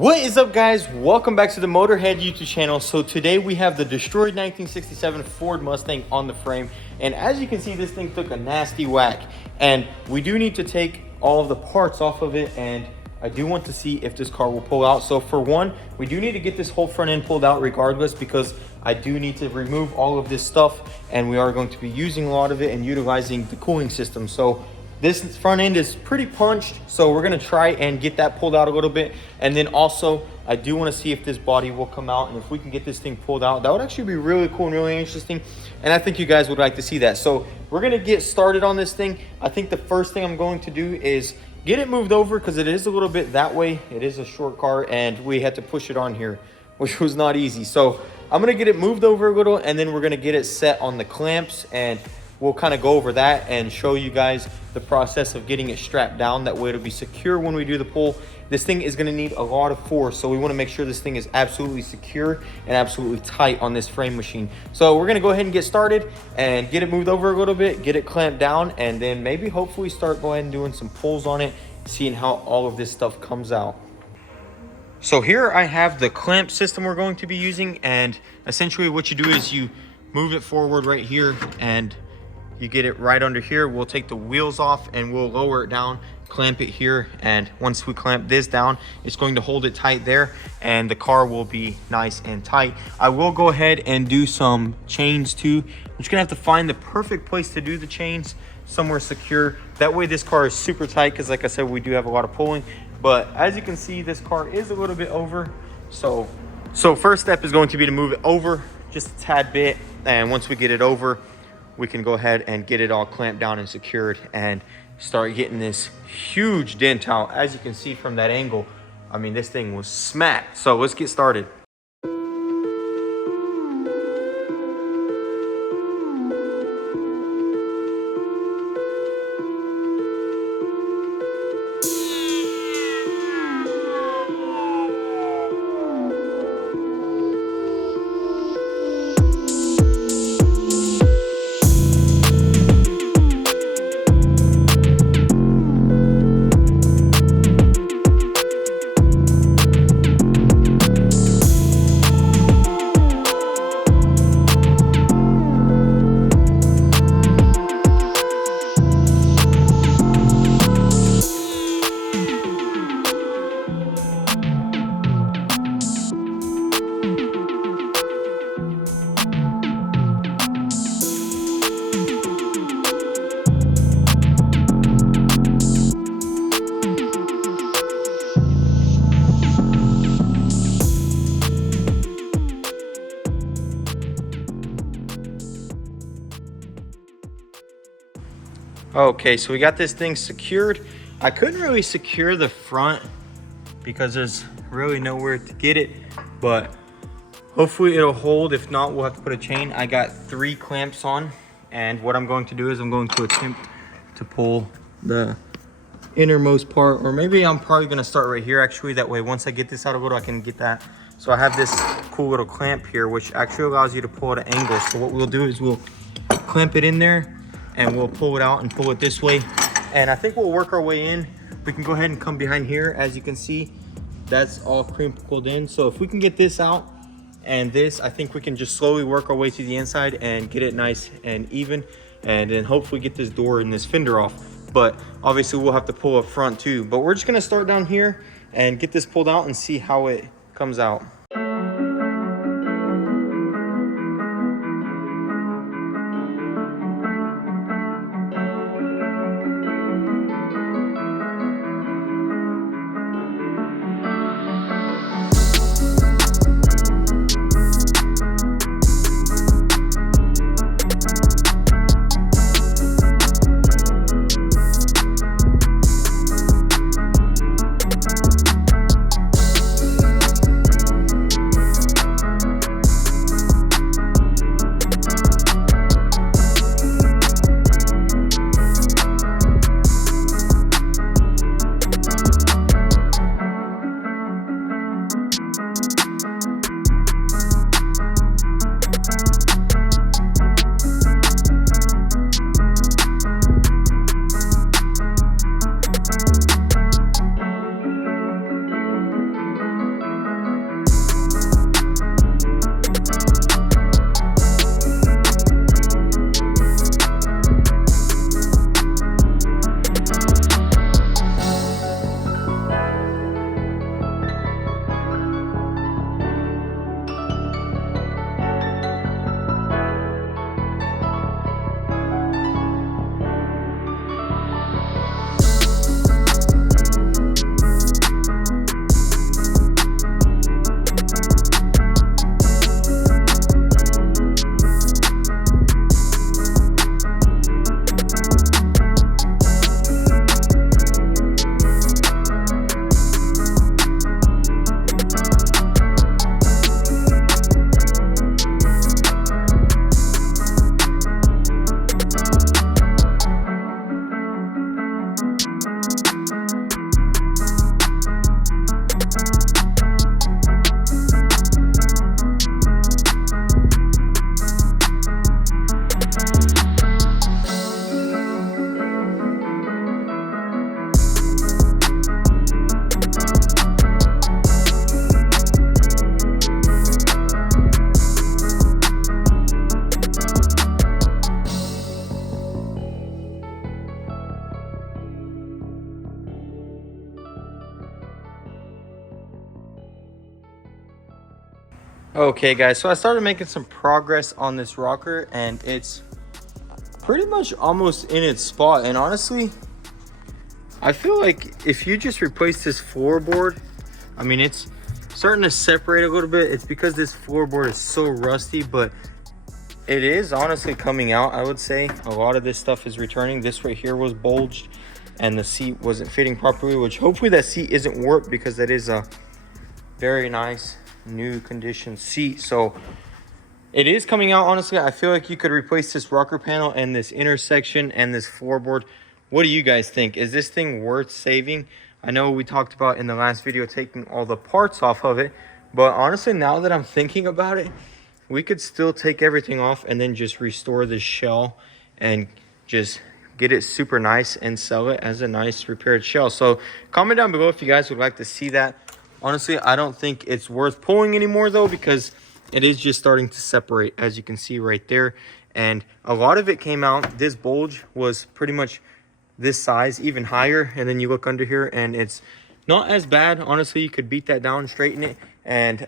What is up, guys? Welcome back to the Motorhead YouTube channel. So today we have the destroyed 1967 Ford Mustang on the frame, and as you can see, this thing took a nasty whack, and we do need to take all of the parts off of it, and I do want to see if this car will pull out. So for one, we do need to get this whole front end pulled out regardless, because I do need to remove all of this stuff, and we are going to be using a lot of it and utilizing the cooling system. So this front end is pretty punched, so we're gonna try and get that pulled out a little bit. And then also, I do wanna see if this body will come out, and if we can get this thing pulled out, that would actually be really cool and really interesting. And I think you guys would like to see that. So we're gonna get started on this thing. I think the first thing I'm going to do is get it moved over, because it is a little bit that way. It is a short car, and we had to push it on here, which was not easy. So I'm gonna get it moved over a little, and then we're gonna get it set on the clamps, and we'll kind of go over that and show you guys the process of getting it strapped down. That way it'll be secure when we do the pull. This thing is going to need a lot of force, so we want to make sure this thing is absolutely secure and absolutely tight on this frame machine. So we're going to go ahead and get started and get it moved over a little bit, get it clamped down, and then maybe hopefully start going and doing some pulls on it, seeing how all of this stuff comes out. So here I have the clamp system we're going to be using, and essentially what you do is you move it forward right here, and you get it right under here. We'll take the wheels off and we'll lower it down, clamp it here, and once we clamp this down, it's going to hold it tight there, and the car will be nice and tight. I will go ahead and do some chains too. I'm just gonna have to find the perfect place to do the chains, somewhere secure. That way this car is super tight, because like I said, we do have a lot of pulling. But as you can see, this car is a little bit over. So first step is going to be to move it over just a tad bit, and once we get it over, we can go ahead and get it all clamped down and secured and start getting this huge dent out. As you can see from that angle, I mean, this thing was smacked. So let's get started. Okay, so we got this thing secured. I couldn't really secure the front because there's really nowhere to get it, but hopefully it'll hold. If not, we'll have to put a chain. I got 3 clamps on, and what I'm going to do is I'm going to attempt to pull the innermost part, or maybe I'm probably going to start right here actually. That way once I get this out a little, I can get that. So I have this cool little clamp here, which actually allows you to pull at an angle. So what we'll do is we'll clamp it in there, and we'll pull it out and pull it this way, and I think we'll work our way in. We can go ahead and come behind here. As you can see, that's all crinkled in. So if we can get this out and this, I think we can just slowly work our way to the inside and get it nice and even, and then hopefully get this door and this fender off. But obviously we'll have to pull up front too. But we're just gonna start down here and get this pulled out and see how it comes out. Okay guys, so I started making some progress on this rocker and it's pretty much almost in its spot. And honestly, I feel like if you just replace this floorboard, I mean, it's starting to separate a little bit. It's because this floorboard is so rusty, but it is honestly coming out. I would say a lot of this stuff is returning. This right here was bulged and the seat wasn't fitting properly, which hopefully that seat isn't warped because that is a very nice new condition seat. So it is coming out. Honestly, I feel like you could replace this rocker panel and this intersection and this floorboard. What do you guys think? Is this thing worth saving? I know we talked about in the last video taking all the parts off of it, but honestly, now that I'm thinking about it, we could still take everything off and then just restore the shell and just get it super nice and sell it as a nice repaired shell. So comment down below if you guys would like to see that. Honestly, I don't think it's worth pulling anymore though, because it is just starting to separate, as you can see right there. And a lot of it came out. This bulge was pretty much this size, even higher. And then you look under here and it's not as bad. Honestly, you could beat that down, straighten it, and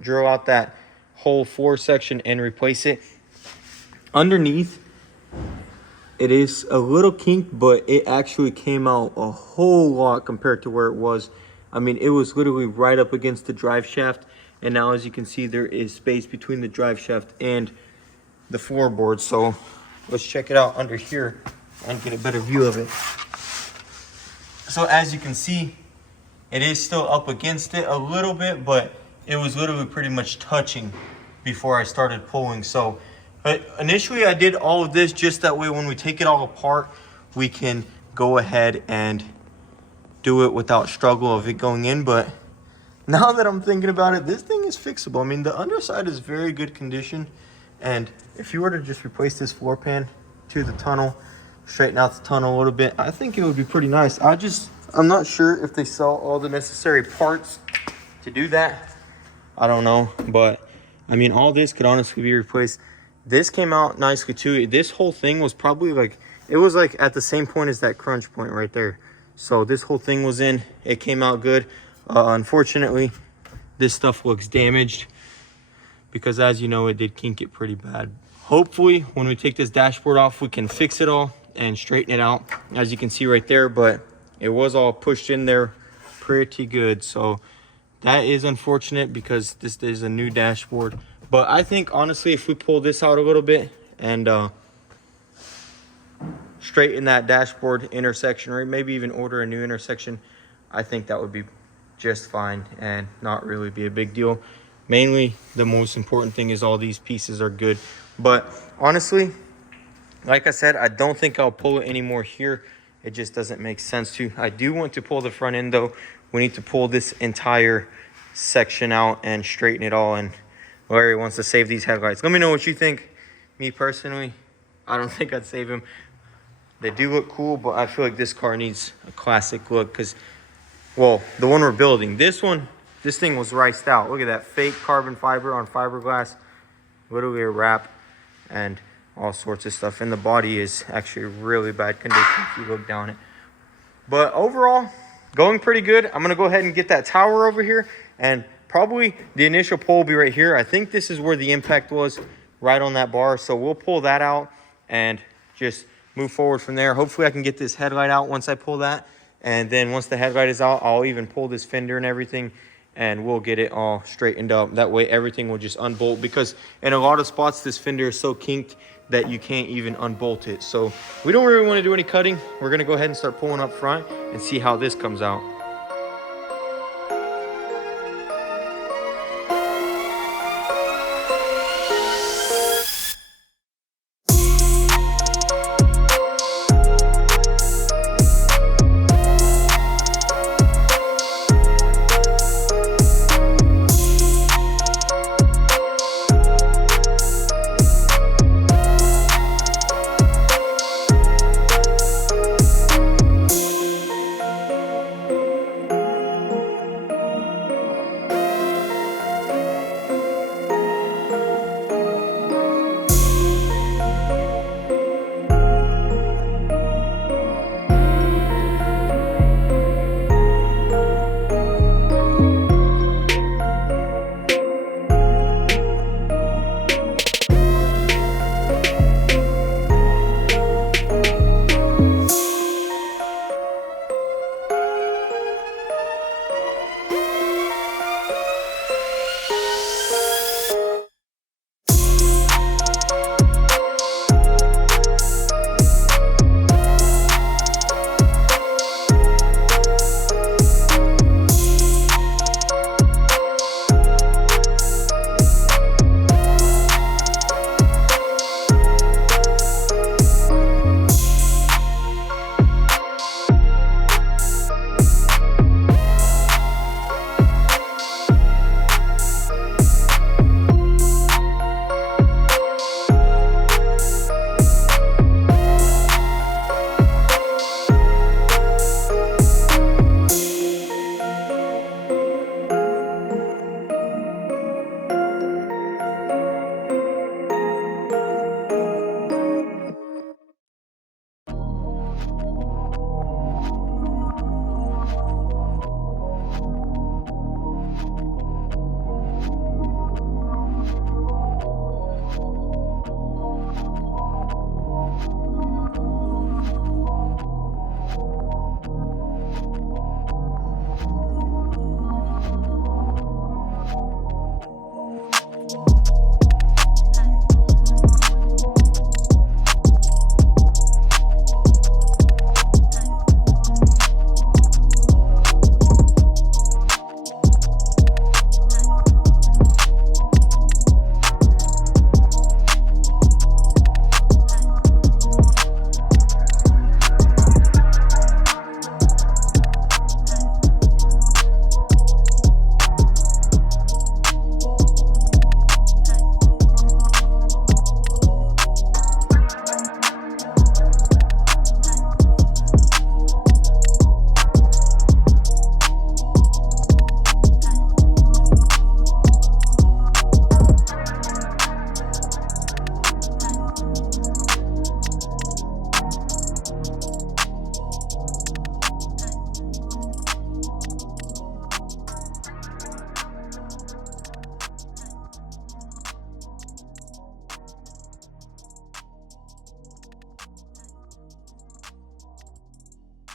drill out that whole floor section and replace it. Underneath, it is a little kinked, but it actually came out a whole lot compared to where it was. I mean, it was literally right up against the drive shaft. And now, as you can see, there is space between the drive shaft and the floorboard. So let's check it out under here and get a better view of it. So as you can see, it is still up against it a little bit, but it was literally pretty much touching before I started pulling. So initially I did all of this just that way when we take it all apart, we can go ahead and do it without struggle of it going in. But now that I'm thinking about it, this thing is fixable. I mean, the underside is very good condition. And if you were to just replace this floor pan to the tunnel, straighten out the tunnel a little bit, I think it would be pretty nice. I'm not sure if they sell all the necessary parts to do that. I don't know, but I mean, all this could honestly be replaced. This came out nicely too. This whole thing was probably like, it was like at the same point as that crunch point right there. So this whole thing was in, it came out good. Unfortunately, this stuff looks damaged because, as you know, it did kink it pretty bad. Hopefully when we take this dashboard off, we can fix it all and straighten it out, as you can see right there. But it was all pushed in there pretty good. So that is unfortunate because this is a new dashboard. But I think honestly, if we pull this out a little bit and straighten that dashboard intersection, or maybe even order a new intersection, I think that would be just fine and not really be a big deal. Mainly, the most important thing is all these pieces are good. But honestly, like I said, I don't think I'll pull it anymore here. It just doesn't make sense to. I do want to pull the front end though. We need to pull this entire section out and straighten it all. And Larry wants to save these headlights. Let me know what you think. Me personally, I don't think I'd save them. They do look cool, but I feel like this car needs a classic look because, well, the one we're building, this thing was riced out. Look at that fake carbon fiber on fiberglass, literally a wrap and all sorts of stuff. And the body is actually really bad condition if you look down it. But overall, going pretty good. I'm gonna go ahead and get that tower over here, and probably the initial pull will be right here. I think this is where the impact was, right on that bar. So we'll pull that out and just move forward from there. Hopefully I can get this headlight out once I pull that. And then once the headlight is out, I'll even pull this fender and everything, and we'll get it all straightened up. That way everything will just unbolt, because in a lot of spots this fender is so kinked that you can't even unbolt it. So we don't really want to do any cutting. We're going to go ahead and start pulling up front and see how this comes out.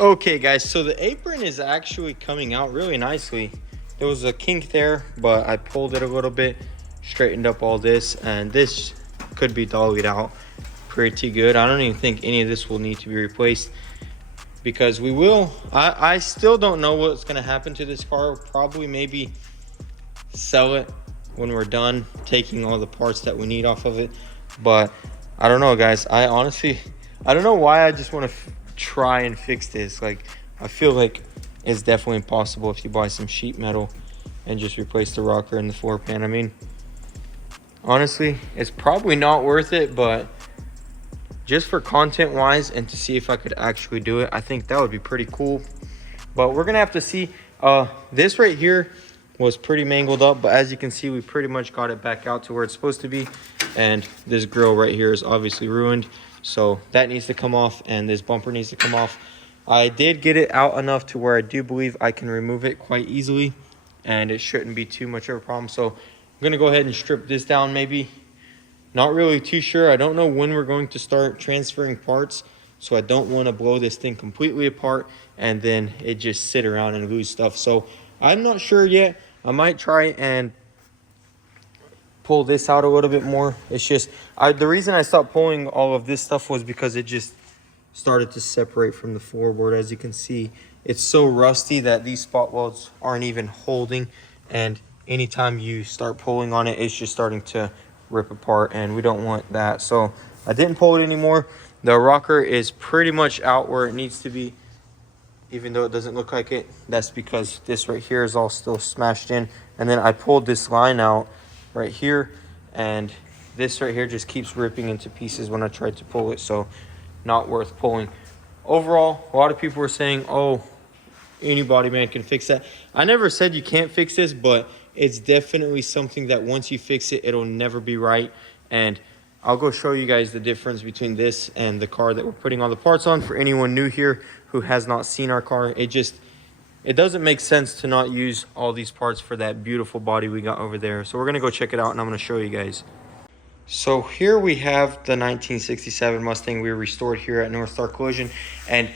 Okay guys, so the apron is actually coming out really nicely. There was a kink there, but I pulled it a little bit, straightened up all this, and this could be dollied out pretty good. I don't even think any of this will need to be replaced, because we will, I still don't know what's gonna happen to this car. Probably maybe sell it when we're done taking all the parts that we need off of it. But I don't know guys, I don't know why I just want to try and fix this. Like, I feel like it's definitely possible if you buy some sheet metal and just replace the rocker and the floor pan. I mean, honestly, it's probably not worth it, but just for content wise and to see if I could actually do it, I think that would be pretty cool. But we're gonna have to see. This right here was pretty mangled up, but as you can see, we pretty much got it back out to where it's supposed to be. And this grill right here is obviously ruined, so that needs to come off, and this bumper needs to come off. I did get it out enough to where I do believe I can remove it quite easily, and it shouldn't be too much of a problem. So I'm gonna go ahead and strip this down maybe. Not really too sure. I don't know when we're going to start transferring parts, so I don't want to blow this thing completely apart and then it just sit around and lose stuff. So I'm not sure yet. I might try and pull this out a little bit more. It's just, the reason I stopped pulling all of this stuff was because it just started to separate from the floorboard. As you can see, it's so rusty that these spot welds aren't even holding, and anytime you start pulling on it, it's just starting to rip apart, and we don't want that. So I didn't pull it anymore. The rocker is pretty much out where it needs to be, even though it doesn't look like it. That's because this right here is all still smashed in, and then I pulled this line out right here, and this right here just keeps ripping into pieces when I tried to pull it. So not worth pulling. Overall, a lot of people were saying, oh, any body man can fix that. I never said you can't fix this, but it's definitely something that once you fix it, it'll never be right. And I'll go show you guys the difference between this and the car that we're putting all the parts on. For anyone new here who has not seen our car, it doesn't make sense to not use all these parts for that beautiful body we got over there. So we're gonna go check it out, and I'm gonna show you guys. So here we have the 1967 Mustang we restored here at North Star Collision. And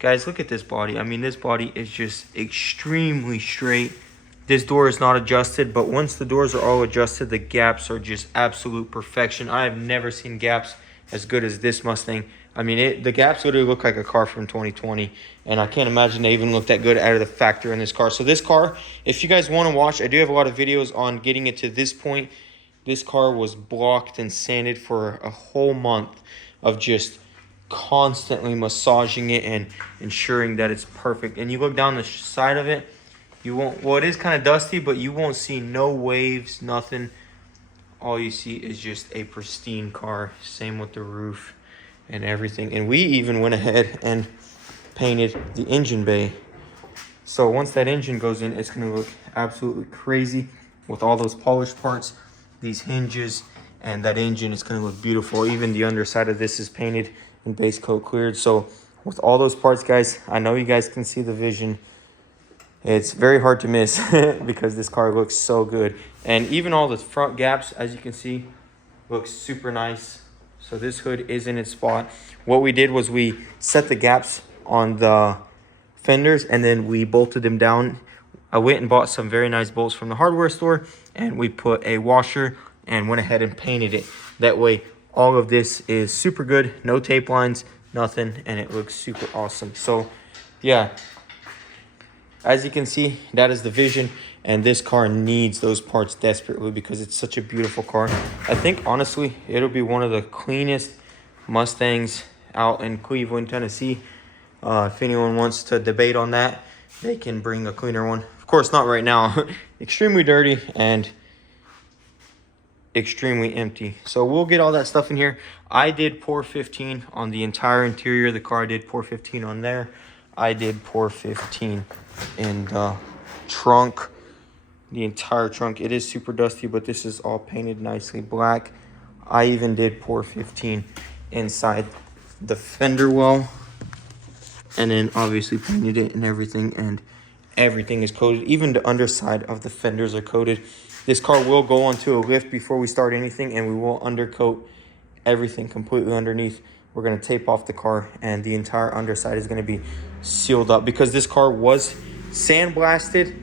guys, look at this body. I mean, this body is just extremely straight. This door is not adjusted, but once the doors are all adjusted, the gaps are just absolute perfection. I have never seen gaps as good as this Mustang. I mean, the gaps literally look like a car from 2020, and I can't imagine they even look that good out of the factory in this car. So this car, if you guys want to watch, I do have a lot of videos on getting it to this point. This car was blocked and sanded for a whole month of just constantly massaging it and ensuring that it's perfect. And you look down the side of it, you won't, well, it is kind of dusty, but you won't see no waves, nothing. All you see is just a pristine car. Same with the roof and everything. And we even went ahead and painted the engine bay. So once that engine goes in, it's going to look absolutely crazy with all those polished parts, these hinges, and that engine is going to look beautiful. Even the underside of this is painted and base coat cleared. So with all those parts, guys, I know you guys can see the vision. It's very hard to miss because this car looks so good. And even all the front gaps, as you can see, looks super nice. So this hood is in its spot. What we did was we set the gaps on the fenders, and then we bolted them down. I went and bought some very nice bolts from the hardware store, and we put a washer and went ahead and painted it. That way, all of this is super good. No tape lines, nothing, and it looks super awesome. So yeah, as you can see, that is the vision, and this car needs those parts desperately because it's such a beautiful car. I think, honestly, it'll be one of the cleanest Mustangs out in Cleveland, Tennessee. If anyone wants to debate on that, they can bring a cleaner one. Of course, not right now. Extremely dirty and extremely empty. So we'll get all that stuff in here. I did pour 15 on the entire interior of the car. I did pour 15 on there. I did pour 15 in the trunk, the entire trunk. It is super dusty, but this is all painted nicely black. I even did pour 15 inside the fender well, and then obviously painted it and everything is coated. Even the underside of the fenders are coated. This car will go onto a lift before we start anything, and we will undercoat everything completely underneath we're going to tape off the car, and the entire underside is going to be sealed up. Because this car was sandblasted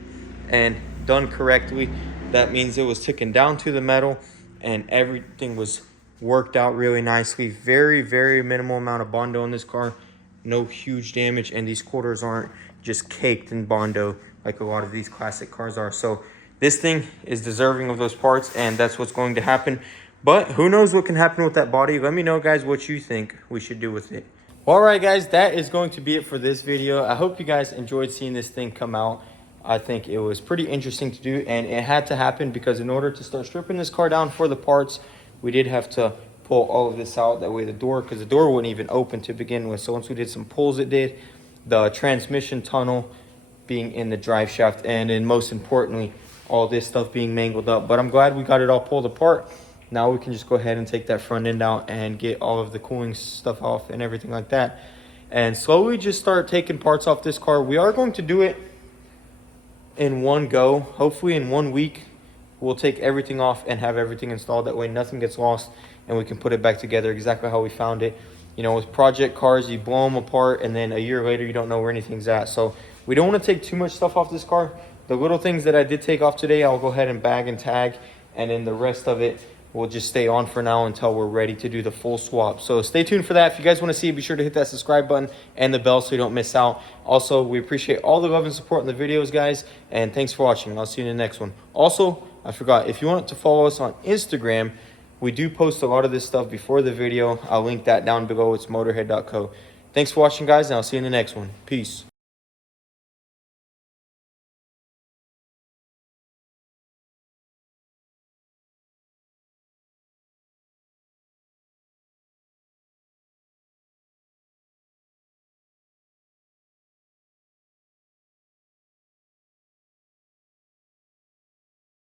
and done correctly, that means it was taken down to the metal and everything was worked out really nicely. Very, very minimal amount of Bondo in this car. No huge damage, and these quarters aren't just caked in Bondo like a lot of these classic cars are. So this thing is deserving of those parts, and that's what's going to happen. But who knows what can happen with that body. Let me know, guys, what you think we should do with it. All right, guys, that is going to be it for this video. I hope you guys enjoyed seeing this thing come out. I think it was pretty interesting to do, and it had to happen because in order to start stripping this car down for the parts, we did have to pull all of this out. That way the door, because the door wouldn't even open to begin with. So once we did some pulls, it did. The transmission tunnel being in the drive shaft, and then most importantly, all this stuff being mangled up. But I'm glad we got it all pulled apart. Now we can just go ahead and take that front end out and get all of the cooling stuff off and everything like that, and slowly just start taking parts off this car. We are going to do it in one go. Hopefully in 1 week we'll take everything off and have everything installed. That way nothing gets lost and we can put it back together exactly how we found it. You know, with project cars, you blow them apart and then a year later you don't know where anything's at. So we don't want to take too much stuff off this car. The little things that I did take off today, I'll go ahead and bag and tag, and then the rest of it will just stay on for now until we're ready to do the full swap. So stay tuned for that. If you guys want to see it, be sure to hit that subscribe button and the bell so you don't miss out. Also, we appreciate all the love and support in the videos, guys, and thanks for watching. I'll see you in the next one. Also, I forgot, if you want to follow us on Instagram, we do post a lot of this stuff before the video. I'll link that down below. It's motorhead.co. Thanks for watching, guys, and I'll see you in the next one. Peace.